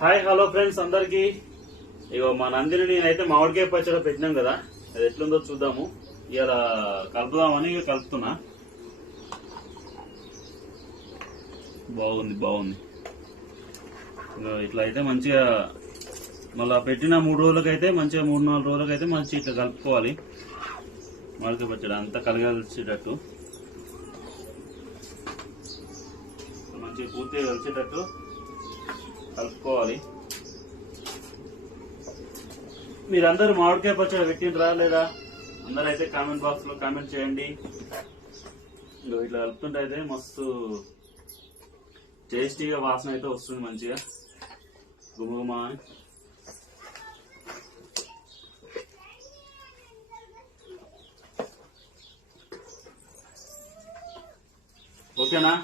Hi hello friends అందరికి. ఇగో మా నందిని నేనైతే మామిడికాయ పచ్చడి పెట్టినాం కదా, అది ఎట్లుందో చూద్దాము. ఇలా కలుపుదామని కలుపుతున్నా. బాగుంది బాగుంది. ఇట్లా అయితే మంచిగా మళ్ళా పెట్టిన 3 రోజులకైతే మంచిగా 3-4 రోజులకైతే మంచిగా ఇట్లా కలుపుకోవాలి. మామిడికాయ పచ్చడి అంతా కలిసేటట్టు మంచిగా పూర్తిగా కలిసేటట్టు కలుపుకోవాలి. మీరందరూ మామిడికాయ పచ్చడి పెట్టినరా లేదా? అందరూ అయితే కామెంట్ బాక్స్ లో కామెంట్ చేయండి. ఇట్లా కలుపుతుంటే అయితే మస్తు టేస్టీగా వాసన అయితే వస్తుంది, మంచిగా గుమగుమ అని. ఓకేనా?